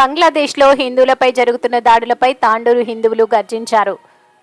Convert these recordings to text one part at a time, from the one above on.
బంగ్లాదేశ్లో హిందువులపై జరుగుతున్న దాడులపై తాండూరు హిందువులు గర్జించారు.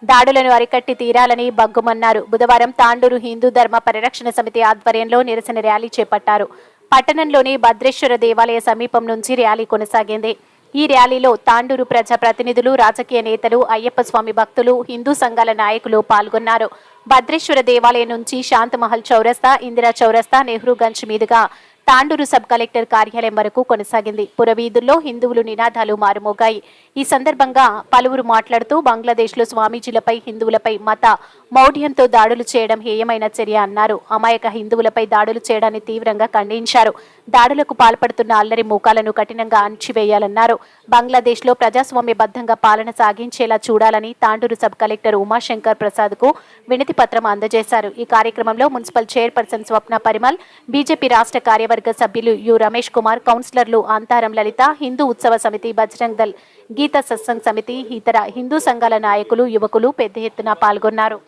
దాడులను అరికట్టి తీరాలని బగ్గుమన్నారు బుధవారం తాండూరు హిందూ ధర్మ పరిరక్షణ సమితి ఆధ్వర్యంలో నిరసన ర్యాలీ చేపట్టారు. పట్టణంలోని భద్రేశ్వర దేవాలయ సమీపం నుంచి ర్యాలీ కొనసాగింది. ఈ ర్యాలీలో తాండూరు ప్రజా ప్రతినిధులు రాజకీయ నేతలు అయ్యప్ప స్వామి భక్తులు హిందూ సంఘాల నాయకులు పాల్గొన్నారు. భద్రేశ్వర దేవాలయం నుంచి శాంతమహల్ చౌరస్తా ఇందిరా చౌరస్తా నెహ్రూ గంజ్ మీదుగా తాండూరు సబ్ కలెక్టర్ కార్యాలయం వరకు కొనసాగింది. పురవీధుల్లో హిందువులు నినాదాలు మారుమోగాయి. ఈ సందర్భంగా పలువురు మాట్లాడుతూ బంగ్లాదేశ్లో స్వామీజీలపై హిందువులపై మత మౌఢ్యంతో దాడులు చేయడం హేయమైన చర్య అన్నారు. అమాయక హిందువులపై దాడులు చేయడాన్ని తీవ్రంగా ఖండించారు. దాడులకు పాల్పడుతున్న అల్లరి మూకాలను కఠినంగా అణచివేయాలన్నారు. బంగ్లాదేశ్లో ప్రజాస్వామ్యబద్ధంగా పాలన సాగించేలా చూడాలని తాండూరు సబ్ కలెక్టర్ ఉమాశంకర్ ప్రసాద్కు వినతి పత్రం అందజేశారు. ఈ కార్యక్రమంలో municipal chairperson Swapna Parimal BJP రాష్ట్ర కార్యవర్గ సభ్యులు యు రమేష్ కుమార్ కౌన్సిలర్లు అంతారం లలిత హిందూ ఉత్సవ సమితి బజరంగ్ దల్ గీత సత్సంగ్ సమితి ఇతర హిందూ సంఘాల నాయకులు యువకులు పెద్ద ఎత్తున పాల్గొన్నారు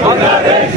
బంగ్లాదేశ్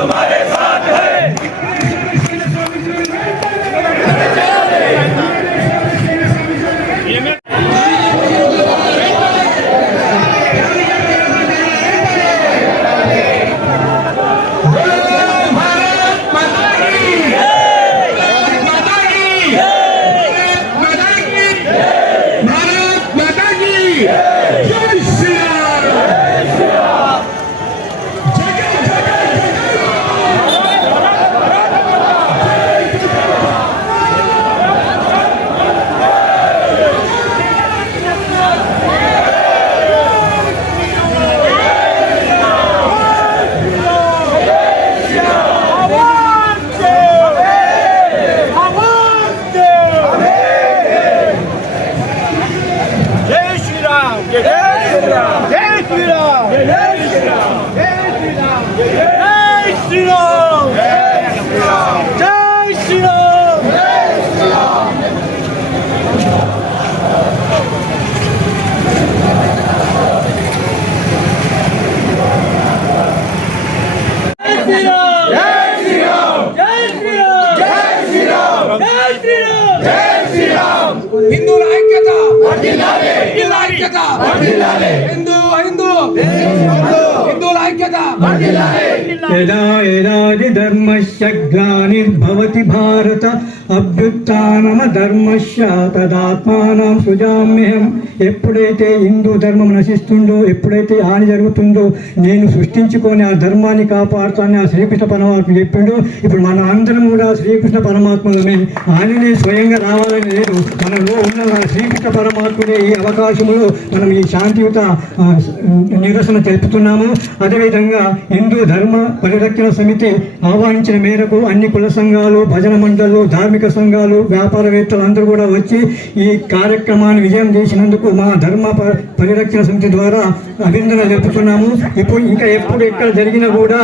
Tomarezo! ಐಕ್ಯದ ఐక్యత యదా యదాది ధర్మస్య భవతి భారత అభ్యుత్నమ ధర్మస్య తదాత్మానం సుజామ్యహం ఎప్పుడైతే హిందూ ధర్మం నశిస్తుందో ఎప్పుడైతే హాని జరుగుతుందో నేను సృష్టించుకొని ఆ ధర్మాన్ని కాపాడుతాను ఆ శ్రీకృష్ణ పరమాత్మ చెప్పిండు ఇప్పుడు మన అందరం కూడా శ్రీకృష్ణ పరమాత్మలోనే ఆయననే స్వయంగా రావాలని లేదు. మనలో ఉన్న శ్రీకృష్ణ పరమాత్ముడే ఈ అవకాశంలో మనం ఈ శాంతియుత నిరసన తెలుపుతున్నాము. అదేవిధంగా హిందూ ధర్మ పరిరక్షణ సమితి ఆహ్వానించిన మేరకు అన్ని కుల సంఘాలు భజన మండళ్ళు ధార్మిక సంఘాలు వ్యాపారవేత్తలు అందరూ కూడా వచ్చి ఈ కార్యక్రమాన్ని విజయం చేసినందుకు మా ధర్మ ప- పరిరక్షణ సమితి ద్వారా అభినందన తెలుపుతున్నాము. ఇప్పుడు ఇంకా ఎప్పుడు ఎక్కడ జరిగినా కూడా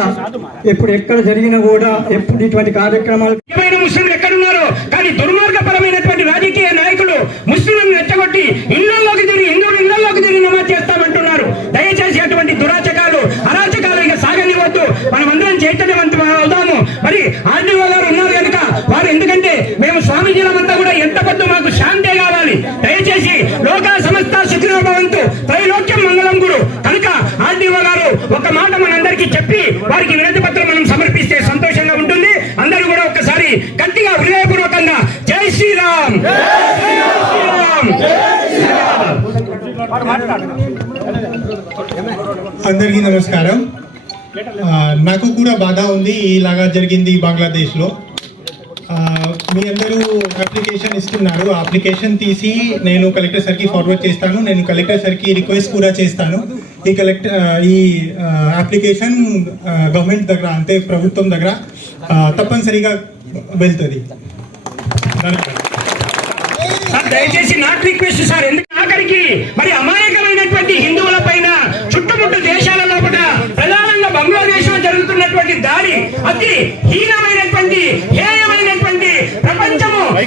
ఎప్పుడు ఎక్కడ జరిగినా కూడా ఎప్పుడు ఇటువంటి కార్యక్రమాలు ముస్లింలు ఎక్కడున్నారో కానీ దుర్మార్గపరమైనటువంటి రాజకీయ నాయకులు ముస్లింలను రెచ్చగొట్టి ఇళ్ళలో మేము స్వామీజీలమంతా కూడా ఎంత కొద్దు మాకు శాంతి కావాలి. దయచేసి లోక సమస్త శిఖిలో భవంతు. త్రైలోక్యం మంగళం గురు. కనుక ఆర్డీఓ గారు ఒక మాట మనందరికీ చెప్పి వారికి వినతి పత్రం మనం సమర్పిస్తే సంతోషంగా ఉంటుంది. అందరూ కూడా ఒక్కసారి గట్టిగా హృదయపూర్వకంగా జై శ్రీరామ్. అందరికీ నమస్కారం. నాకు కూడా బాధ ఉంది. ఇలాగా జరిగింది బంగ్లాదేశ్లో. మీ అందరూ అప్లికేషన్ ఇస్తున్నారు. అప్లికేషన్ తీసి నేను కలెక్టర్ సార్కి ఫార్వర్డ్ చేస్తాను. నేను కలెక్టర్ సార్కి రిక్వెస్ట్ కూడా చేస్తాను. ఈ కలెక్టర్ ఈ అప్లికేషన్ గవర్నమెంట్ దగ్గర అంటే ప్రభుత్వం దగ్గర తప్పనిసరిగా వెళ్తుంది. దయచేసి నాట్ రిక్వెస్ట్ సార్ ఎందుకు ఆఖరికి? మరి అమాయకమైనటువంటి హిందువుల పైన చుట్టుముట్టు దేశాల లోపల ప్రధానంగా బంగ్లాదేశ్లో జరుగుతున్నటువంటి దాడి అతి హీనమైనటువంటి హేయమైనటువంటి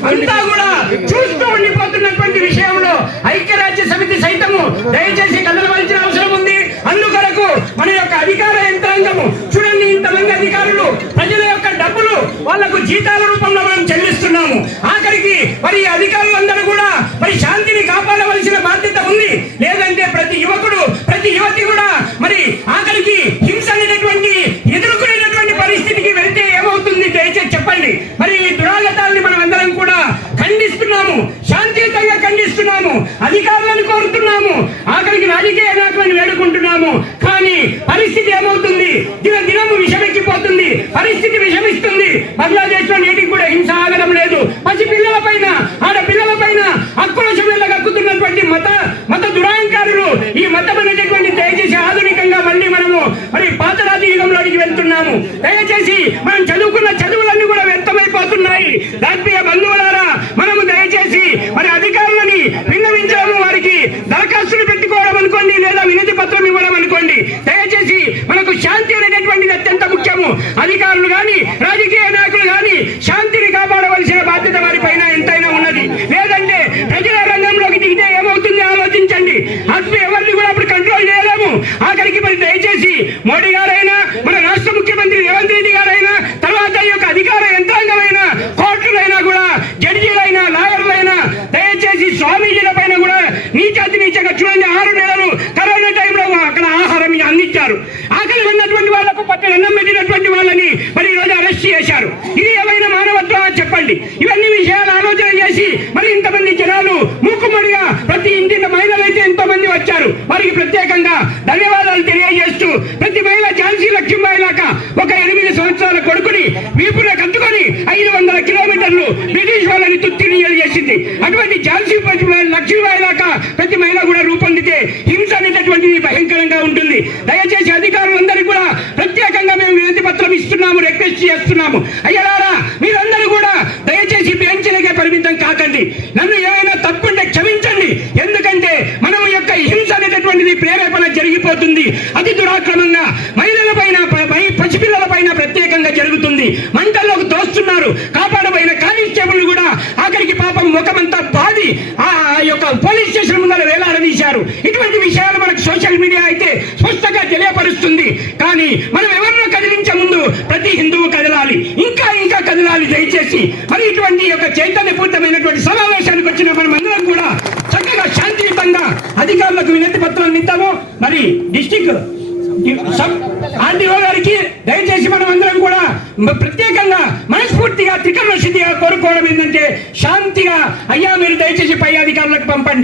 అంతా కూడా చూస్తూ ఉండిపోతున్నటువంటి విషయంలో ఐక్యరాజ్య సమితి సైతము దయచేసి కదలవలసిన అవసరం ఉంది. అందుకొరకు మన యొక్క అధికార యంత్రాంగము చూడండి ఇంతమంది అధికారులు ప్రజల యొక్క డబ్బులు వాళ్ళకు జీతాల రూపంలో మనం చెల్లిస్తున్నాము. ఆఖరికి మరి ఈ అధికారులందరూ కూడా మరి శాంతిని కాపాడవలసిన బాధ్యత ఉంది లేదంటే ప్రతి యువకుడు ప్రతి యువతి కూడా మరి ఆఖరికి హింస అనేటటువంటి ఎదుర్కొనేటటువంటి పరిస్థితికి వెళ్తే ఏమవుతుంది దయచేసి చెప్పండి మరి ఈ దురాగతాల్ని మనం అందరం కూడా ఖండిస్తున్నాము శాంతియుతంగా ఖండిస్తున్నాము అధికారులను కోరుతున్నాము ఆఖరికి రాజకీయ నాయకులను వేడుకుంటున్నాము కానీ పరిస్థితి ఏమవుతుంది దిన దినము విషమెక్కిపోతుంది పరిస్థితి విషమిస్తుంది బంగ్లాదేశ్లో నేటికి కూడా హింస ఆగడం లేదు పసి పిల్లల పైన ఆడపిల్లల పైన ఆక్రోశం వెళ్ళగక్కుతున్నటువంటి మత మత దురాంకారులు ఈ మతమైనటువంటి దయచేసి ఆధునికంగా మళ్ళీ మనము మరి పాతరాజు యుగంలోనికి వెళ్తున్నాము. దయచేసి మనం చదువుకున్న చదువు కూడా వ్యర్థమైపోతున్నాయి రాజకీయ బంధువులారా మనము దయచేసి మరి అధికారులని విన్నవించడం వారికి దరఖాస్తులు పెట్టుకోవడం అనుకోండి లేదా వినతి పత్రం ఇవ్వడం అనుకోండి దయచేసి మనకు శాంతి అనేటటువంటిది అత్యంత ముఖ్యము అధికారులు గాని రాజకీయ నాయకులు గాని శాంతిని కాపాడవలసిన బాధ్యత వారి పైన ఎంతైనా ఉన్నది లేదంటే ప్రజల రంగంలోకి దిగితే ఏమవుతుంది ఆలోచించండి అప్పుడు ఎవరిని కూడా అప్పుడు కంట్రోల్ చేయలేము ఆఖరికి మరి దయచేసి మోడీ గారైనా మన రాష్ట్ర ముఖ్యమంత్రి రేవంత్ రెడ్డి గారైనా తర్వాత ఈ యొక్క అధికార యంత్రాంగమైన కోర్టులైనా కూడా జడ్జీలైనా లాయర్లైనా దయచేసి స్వామీజీల పైన కూడా నీచాతి చూడండి ఆరు నెలలు కరోనా టైంలో అక్కడ ఆహారం అందించారు. ఆకలి ఉన్నటువంటి వాళ్ళకు పక్కన అన్నం పెట్టినటువంటి వాళ్ళని మరి ఈరోజు రోజు అరెస్ట్ చేశారు. ఇది ఏమైనా మానవత్వం అని చెప్పండి. ఇవన్నీ విషయాలు ఆలోచన చేసి మరి ఇంతమంది జనాలు మూకుమడిగా ప్రతి ఇంటి మహిళలు అయితే ఎంతో మంది వచ్చారు. వారికి ప్రత్యేకంగా ధన్యవాదాలు తెలియజేస్తూ ప్రతి మహిళ ఝాన్సీ లక్ష్మీబాయి లాగా ఒక ఎనిమిది సంవత్సరాల కొడుకుని వీపున కట్టుకొని ఐదు వందల కిలోమీటర్లు బ్రిటిష్ వాళ్ళని తుత్తినియలు చేసింది అటువంటి ఝాన్సీ ప్రతి మహిళ లక్ష్మీబాయి లాగా ప్రతి మహిళ కూడా రూపొందితే హింస అనేటటువంటిది భయంకరంగా ఉంటుంది దయచేసి అధికారులందరికీ కూడా ప్రత్యేకంగా మేము వినతి పత్రం ఇస్తున్నాము రిక్వెస్ట్ చేస్తున్నాము అయ్యలారా మీరందరూ కూడా దయచేసి బెంచ్లకే పరిమితం కాకండి నన్ను ఏమైనా తప్పుంటే క్షమించండి ఎందుకంటే మనం యొక్క హింస అనేటటువంటిది ప్రేరేపణ అది అతి దురాక్రమంగా మహిళల పైన పసిపిల్లల పైన ప్రత్యేకంగా జరుగుతుంది మంటల్లోకి తోస్తున్నారు కాపాడబోయిన కానిస్టేబుల్ కూడా ఆఖరికి పాపం ముఖమంతా బాది ఆ యొక్క పోలీస్ స్టేషన్ ముందర వేలాడదీశారు ఇటువంటి విషయాలు మనకు సోషల్ మీడియా అయితే స్పష్టంగా తెలియపరుస్తుంది కానీ మనం ఎవరినో కదిలించే ముందు ప్రతి హిందువు కదలాలి ఇంకా ఇంకా కదలాలి దయచేసి మరి ఇటువంటి యొక్క చైతన్యపూరితమైనటువంటి సమావేశానికి వచ్చిన మనం అందరం కూడా చక్కగా శాంతియుతంగా అధికారులకు వినతి పత్రాలు ఇద్దాము మరి డిస్టిక్ ఆర్డీఓ గారికి దయచేసి మనం అందరం కూడా మ- ప్రత్యేకంగా మనస్ఫూర్తిగా త్రికరణ శుద్ధిగా కోరుకోవడం ఏంటంటే శాంతిగా అయ్యా మీరు దయచేసి పై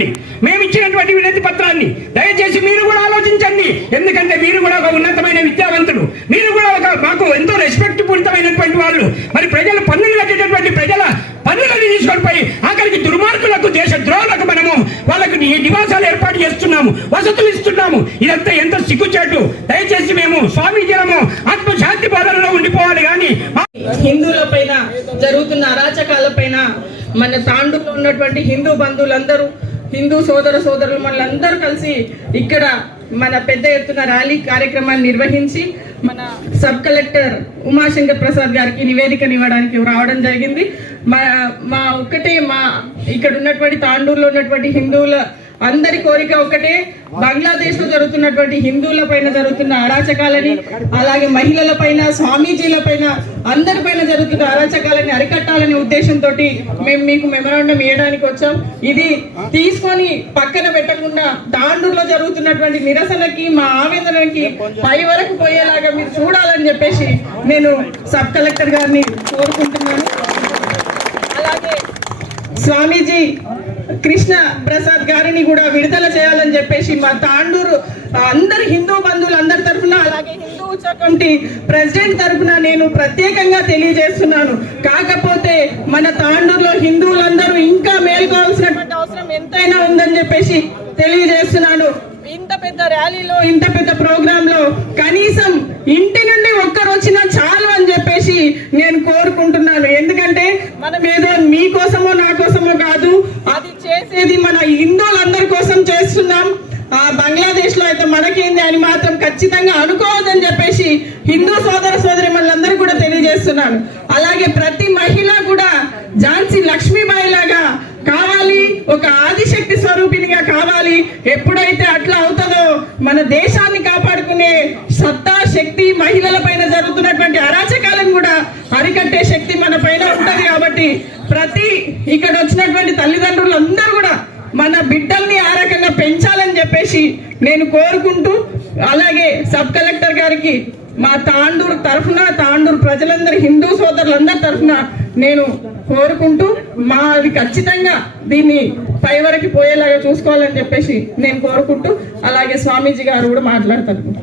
చేయండి మేము ఇచ్చినటువంటి వినతి పత్రాన్ని దయచేసి మీరు కూడా ఆలోచించండి. ఎందుకంటే మీరు కూడా ఒక ఉన్నతమైన విద్యావంతులు. మీరు కూడా ఒక మాకు ఎంతో రెస్పెక్ట్ పూరితమైనటువంటి వాళ్ళు. మరి ప్రజలు పన్నులు కట్టేటటువంటి ప్రజల పన్నులను తీసుకొని పోయి ఆఖరికి దుర్మార్గులకు దేశ ద్రోహులకు మనము వాళ్ళకు నివాసాలు ఏర్పాటు చేస్తున్నాము. వసతులు ఇస్తున్నాము. ఇదంతా ఎంత సిగ్గుచేటు. దయచేసి మేము స్వామీజీలము ఆత్మశాంతి బోధనలో ఉండిపోవాలి కానీ హిందువుల పైన జరుగుతున్న అరాచకాల పైన మన తాండూలో ఉన్నటువంటి హిందూ బంధువులందరూ హిందూ సోదర సోదరులు మనలందరూ కలిసి ఇక్కడ మన పెద్ద ఎత్తున ర్యాలీ కార్యక్రమాన్ని నిర్వహించి మన సబ్ కలెక్టర్ ఉమాశంకర్ ప్రసాద్ గారికి నివేదికను ఇవ్వడానికి రావడం జరిగింది. మా మా ఒక్కటే మా ఇక్కడ ఉన్నటువంటి తాండూరులో ఉన్నటువంటి హిందువుల అందరి కోరిక ఒకటే బంగ్లాదేశ్లో జరుగుతున్నటువంటి హిందువుల పైన జరుగుతున్న అరాచకాలని అలాగే మహిళల పైన స్వామీజీల పైన అందరి పైన జరుగుతున్న అరాచకాలని అరికట్టాలనే ఉద్దేశంతో మేము మీకు మెమరాండం ఇవ్వడానికి వచ్చాం. ఇది తీసుకొని పక్కన పెట్టకుండా తాండూరులో జరుగుతున్నటువంటి నిరసనకి మా ఆవేదనకి పై వరకు పోయేలాగా మీరు చూడాలని చెప్పేసి నేను సబ్ కలెక్టర్ గారిని కోరుకుంటున్నాను. అలాగే స్వామీజీ కృష్ణ ప్రసాద్ గారిని కూడా విడుదల చేయాలని చెప్పేసి మా తాండూరు అందరు హిందూ బంధువులు అందరి తరఫున అలాగే హిందూ ఉత్సవ కమిటీ ప్రెసిడెంట్ తరఫున నేను ప్రత్యేకంగా తెలియజేస్తున్నాను. కాకపోతే మన తాండూరులో హిందువులందరూ ఇంకా మేల్కోవాల్సినటువంటి అవసరం ఎంతైనా ఉందని చెప్పేసి తెలియజేస్తున్నాను. ఇంత పెద్ద ర్యాలీలో ఇంత పెద్ద ప్రోగ్రామ్లో కనీసం ఇంటి నుండి ఒక్కరు వచ్చినా చాలు అని చెప్పేసి నేను కోరుకుంటున్నాను. ఎందుకంటే మనం ఏదో మీకోసమో నా కోసమో కాదు అది చేసేది మన హిందువులందరి కోసం చేస్తున్నాం. ఆ బంగ్లాదేశ్లో అయితే మనకేంది అని మాత్రం ఖచ్చితంగా అనుకోవద్దని చెప్పేసి హిందూ సోదర సోదరి మనందరూ కూడా తెలియజేస్తున్నాను. అలాగే ప్రతి మహిళ కూడా ఝాన్సీ లక్ష్మీబాయి లాగా కావాలి ఒక ఆదిశక్తి స్వరూపిణిగా కావాలి. ఎప్పుడైతే అట్లా అవుతుందో మన దేశాన్ని కాపాడుకునే సత్తా శక్తి మహిళల పైన జరుగుతున్నటువంటి అరాచకాలను కూడా అరికట్టే శక్తి మన పైన ఉంటది కాబట్టి ప్రతి ఇక్కడ వచ్చినటువంటి తల్లిదండ్రులు అందరూ మన బిడ్డల్ని ఆ రకంగా పెంచాలని చెప్పేసి నేను కోరుకుంటూ అలాగే సబ్ కలెక్టర్ గారికి మా తాండూరు తరఫున తాండూరు ప్రజలందరి హిందూ సోదరులందరి తరఫున నేను కోరుకుంటూ మాది ఖచ్చితంగా దీన్ని పై వరకు పోయేలాగా చూసుకోవాలని చెప్పేసి నేను కోరుకుంటూ అలాగే స్వామీజీ గారు కూడా మాట్లాడతాను